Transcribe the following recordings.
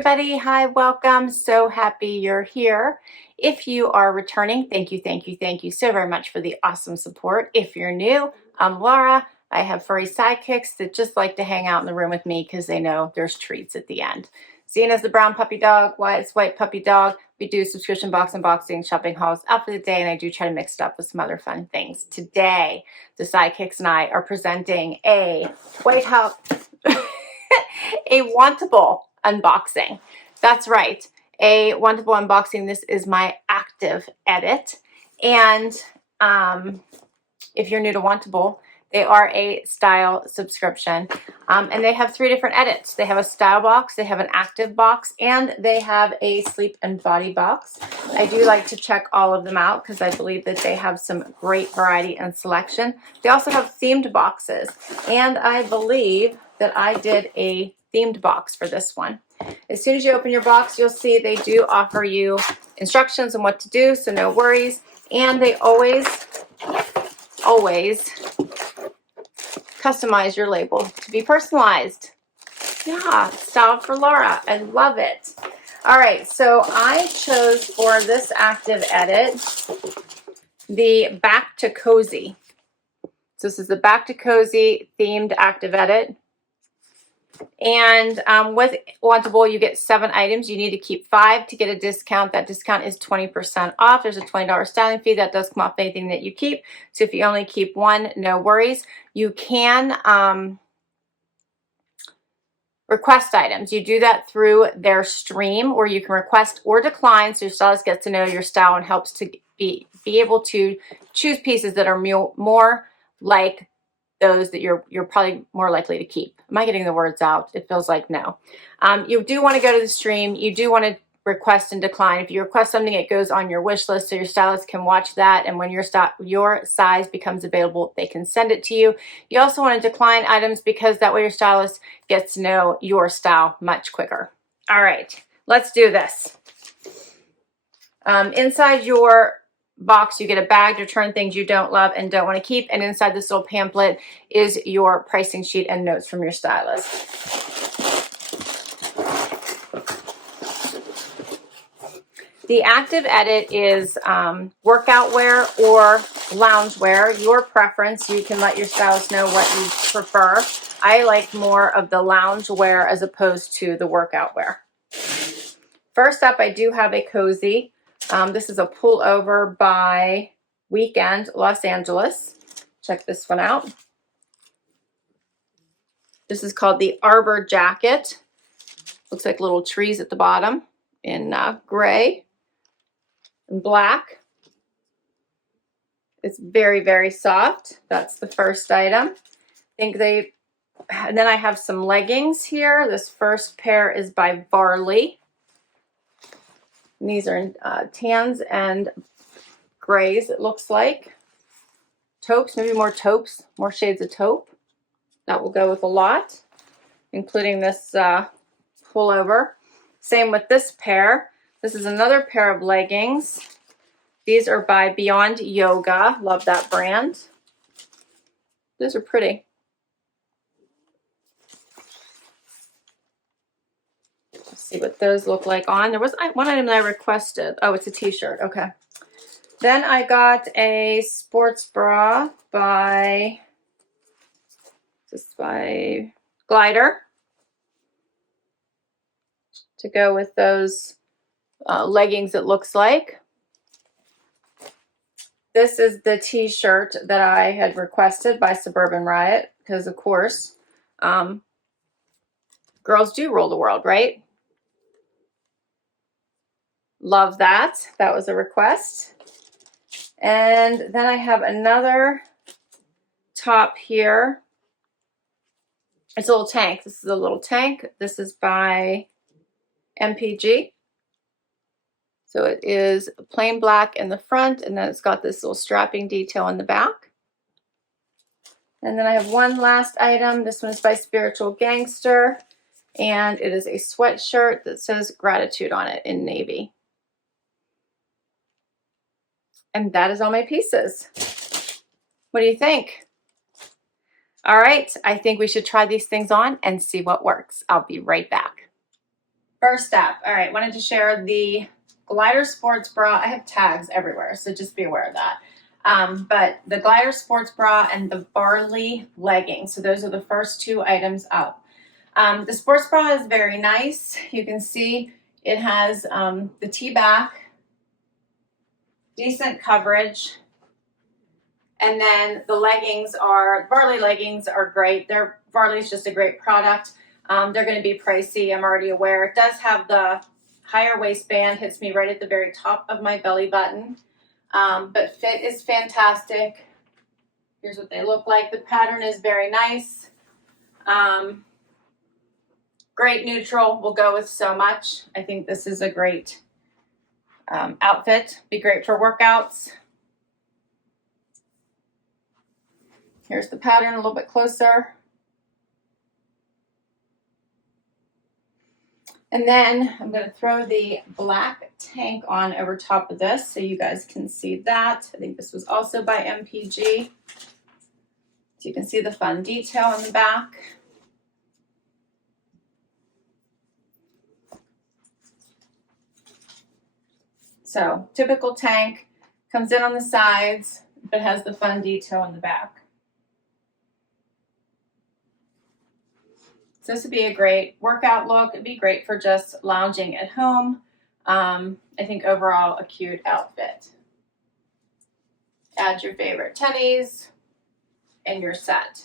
everybody. Hi, welcome. So happy you're here. If you are returning, thank you so very much for the awesome support. If you're new, I'm Laura. I have furry sidekicks that just like to hang out in the room with me because they know there's treats at the end. Zena's the brown puppy dog, Wyatt's white puppy dog. We do subscription box unboxing, shopping hauls out for the day, and I do try to mix it up with some other fun things. Today, the sidekicks and I are presenting a White House, a Wantable unboxing. That's right, a Wantable unboxing. This is my active edit, and if you're new to Wantable, they are a style subscription, and they have 3 different edits. They have a style box, they have an active box, and they have a sleep and body box. I do like to check all of them out because I believe that they have some great variety and selection. They also have themed boxes, and I believe that I did a themed box for this one. As soon as you open your box, you'll see they do offer you instructions on what to do, so no worries. And they always customize your label to be personalized. Yeah, style for Laura. I love it. All right, so I chose for this active edit the Back to Cozy. So this is the Back to Cozy themed active edit. And with Wantable, you get 7 items. You need to keep 5 to get a discount. That discount is 20% off. There's a $20 styling fee that does come off anything that you keep. So if you only keep 1, no worries. You can request items. You do that through their stream, or you can request or decline, so your stylist gets to know your style and helps to be able to choose pieces that are more like those that you're probably more likely to keep. Am I getting the words out? It feels like no. You do want to go to the stream. You do want to request and decline. If you request something, it goes on your wish list so your stylist can watch that, and when your size becomes available, they can send it to you. You also want to decline items because that way your stylist gets to know your style much quicker. All right, let's do this. Inside your box, you get a bag to return things you don't love and don't want to keep, and inside this little pamphlet is your pricing sheet and notes from your stylist. The active edit is workout wear or lounge wear, your preference. You can let your stylist know what you prefer. I like more of the lounge wear as opposed to the workout wear. First up, I do have a cozy. This is a pullover by Weekend Los Angeles. Check this one out. This is called the Arbor jacket. Looks like little trees at the bottom in gray and black. It's very, very soft. That's the first item. And then I have some leggings here. This first pair is by Varley. And these are in tans and grays, it looks like. Taupes, maybe more taupes, more shades of taupe. That will go with a lot, including this pullover. Same with this pair. This is another pair of leggings. These are by Beyond Yoga. Love that brand. Those are pretty. See what those look like on. There was one item that I requested. Oh, it's a t-shirt. Okay. Then I got a sports bra by Glyder to go with those leggings, it looks like. This is the t-shirt that I had requested by Suburban Riot because, of course, girls do rule the world, right? Love that. That was a request. And then I have another top here. It's a little tank. This is a little tank. This is by MPG. So it is plain black in the front, and then it's got this little strapping detail in the back. And then I have one last item. This one is by Spiritual Gangster, and it is a sweatshirt that says gratitude on it in navy. And that is all my pieces. What do you think? All right, I think we should try these things on and see what works. I'll be right back. First up, all right, wanted to share the Glyder sports bra. I have tags everywhere, so just be aware of that. But the Glyder sports bra and the Varley leggings. So those are the first two items up. The sports bra is very nice. You can see it has the T-back, decent coverage. And then the leggings are, Varley leggings are great. Varley's just a great product. They're going to be pricey, I'm already aware. It does have the higher waistband, hits me right at the very top of my belly button. But fit is fantastic. Here's what they look like. The pattern is very nice. Great neutral will go with so much. I think this is a great outfit. Be great for workouts. Here's the pattern a little bit closer. And then I'm going to throw the black tank on over top of this so you guys can see that. I think this was also by MPG. So you can see the fun detail in the back. So typical tank, comes in on the sides, but has the fun detail in the back. So this would be a great workout look. It'd be great for just lounging at home. I think overall a cute outfit. Add your favorite tennies and you're set.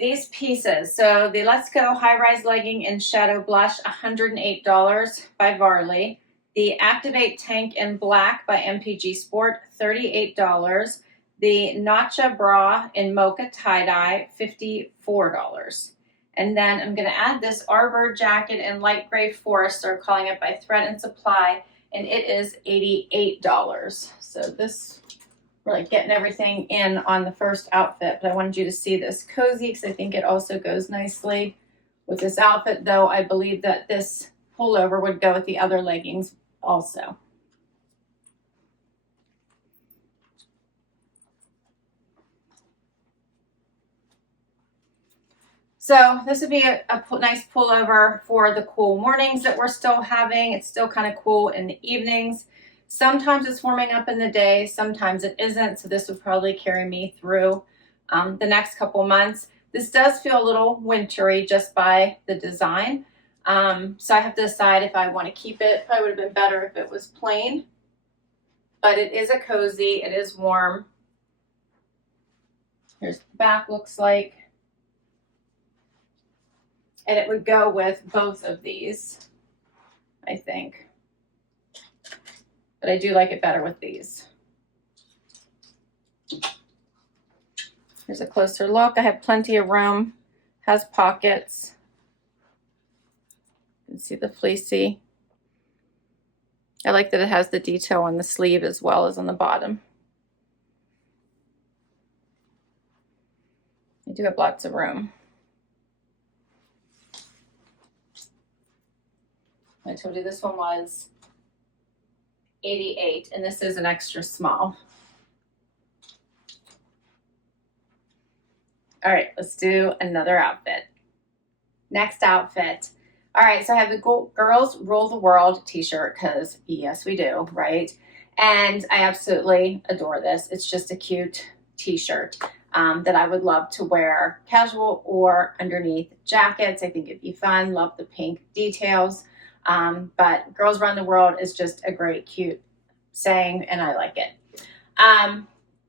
These pieces, so the Let's Go High Rise Legging in Shadow Blush, $108 by Varley. The Activate Tank in Black by MPG Sport, $38. The Notcha Bra in Mocha Tie-Dye, $54. And then I'm going to add this Arbor jacket in light gray forest. They're calling it by Thread and Supply, and it is $88. So this, we're like getting everything in on the first outfit, but I wanted you to see this cozy because I think it also goes nicely with this outfit, though I believe that this pullover would go with the other leggings also. So this would be a nice pullover for the cool mornings that we're still having. It's still kind of cool in the evenings. Sometimes it's warming up in the day, sometimes it isn't. So this would probably carry me through the next couple months. This does feel a little wintry just by the design. So I have to decide if I want to keep it. Probably would have been better if it was plain, but it is a cozy, it is warm. Here's what the back looks like. And it would go with both of these, I think. But I do like it better with these. Here's a closer look. I have plenty of room, has pockets. You can see the fleecy. I like that it has the detail on the sleeve as well as on the bottom. I do have lots of room. I told you this one was $88, and this is an extra small. All right, let's do another outfit. Next outfit. All right, so I have the Girls Rule the World t-shirt because yes, we do, right? And I absolutely adore this. It's just a cute t-shirt that I would love to wear casual or underneath jackets. I think it'd be fun. Love the pink details. But Girls Run the World is just a great, cute saying, and I like it.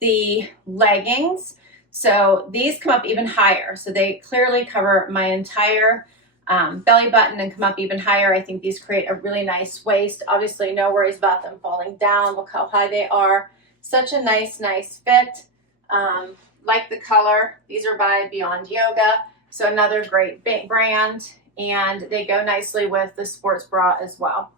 The leggings, so these come up even higher. So they clearly cover my entire belly button and come up even higher. I think these create a really nice waist. Obviously, no worries about them falling down. Look how high they are. Such a nice fit. Like the color. These are by Beyond Yoga. So another great big brand. And they go nicely with the sports bra as well.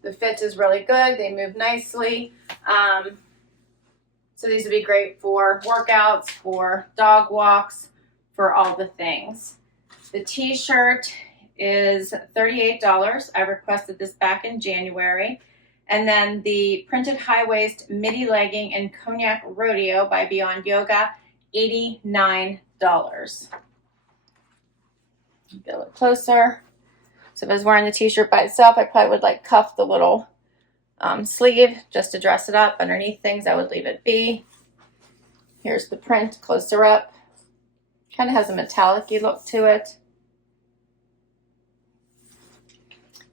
The fit is really good. They move nicely. So these would be great for workouts, for dog walks, for all the things. The t-shirt is $38. I requested this back in January. And then the printed high waist midi legging in Cognac Rodeo by Beyond Yoga, $89. Get a little closer. So if I was wearing the t-shirt by itself, I probably would like cuff the little sleeve just to dress it up. Underneath things, I would leave it be. Here's the print closer up. Kind of has a metallic-y look to it.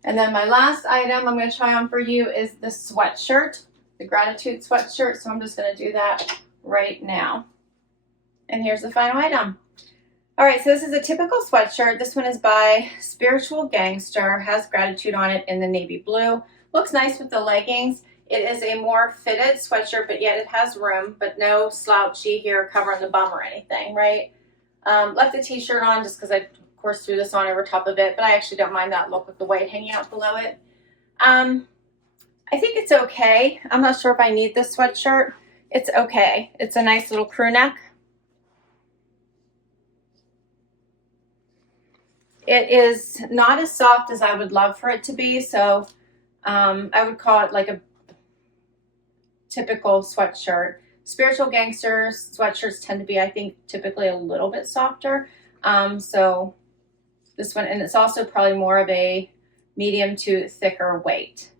And then my last item I'm going to try on for you is the sweatshirt, the Gratitude sweatshirt. So I'm just going to do that right now. And here's the final item. All right, so this is a typical sweatshirt. This one is by Spiritual Gangster, has Gratitude on it in the navy blue. Looks nice with the leggings. It is a more fitted sweatshirt, but yet it has room, but no slouchy here covering the bum or anything, right? Left the t-shirt on just because I, of course, threw this on over top of it, but I actually don't mind that look with the white hanging out below it. I think it's okay. I'm not sure if I need this sweatshirt. It's okay. It's a nice little crew neck. It is not as soft as I would love for it to be, so I would call it like a typical sweatshirt. Spiritual Gangsters sweatshirts tend to be, I think, typically a little bit softer. So this one, and it's also probably more of a medium to thicker weight.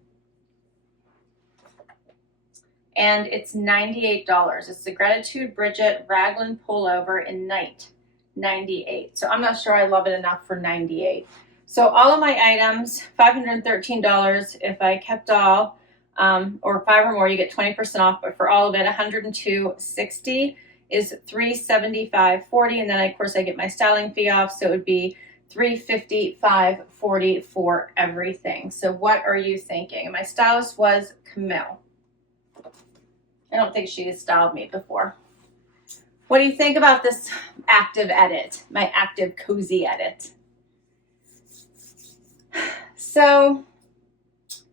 And it's $98. It's the Gratitude Bridget Raglan Pullover in Night. 98. So I'm not sure I love it enough for 98. So all of my items, $513. If I kept all, or 5 or more, you get 20% off. But for all of it, $102.60 is $375.40, and then of course I get my styling fee off, so it would be $355.40 for everything. So what are you thinking? And my stylist was Camille. I don't think she has styled me before. What do you think about this active edit, my active cozy edit? So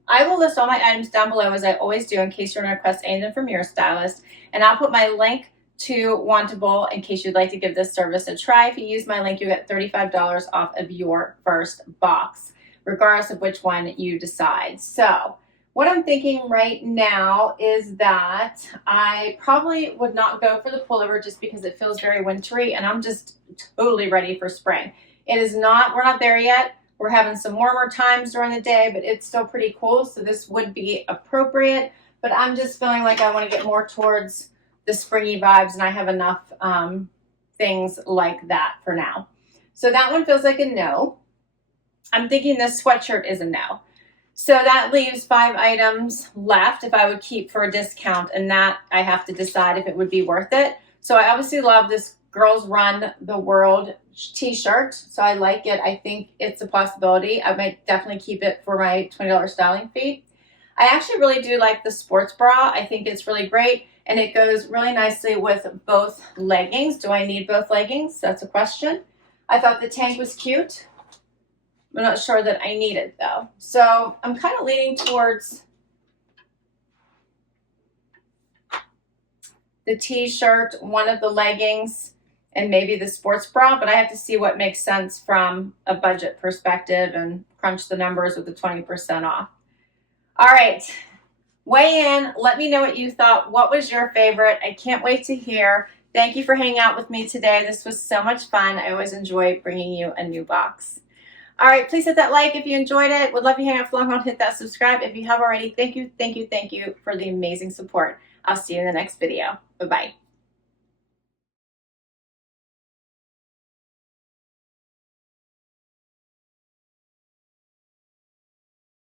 I will list all my items down below, as I always do, in case you want to request anything from your stylist. And I'll put my link to Wantable in case you'd like to give this service a try. If you use my link, you get $35 off of your first box, regardless of which one you decide. So what I'm thinking right now is that I probably would not go for the pullover just because it feels very wintry, and I'm just totally ready for spring. It is not, we're not there yet. We're having some warmer times during the day, but it's still pretty cool, so this would be appropriate. But I'm just feeling like I want to get more towards the springy vibes, and I have enough things like that for now. So that one feels like a no. I'm thinking this sweatshirt is a no. So that leaves 5 items left if I would keep for a discount, and that I have to decide if it would be worth it. So I obviously love this Girls Run the World t-shirt, so I like it. I think it's a possibility. I might definitely keep it for my $20 styling fee. I actually really do like the sports bra. I think it's really great, and it goes really nicely with both leggings. Do I need both leggings? That's a question. I thought the tank was cute. I'm not sure that I need it though. So I'm kind of leaning towards the t-shirt, one of the leggings, and maybe the sports bra, but I have to see what makes sense from a budget perspective and crunch the numbers with the 20% off. All right, weigh in. Let me know what you thought. What was your favorite? I can't wait to hear. Thank you for hanging out with me today. This was so much fun. I always enjoy bringing you a new box. All right, please hit that like if you enjoyed it. Would love you hang out for long. Hit that subscribe if you have already. Thank you, thank you, thank you for the amazing support. I'll see you in the next video. Bye-bye.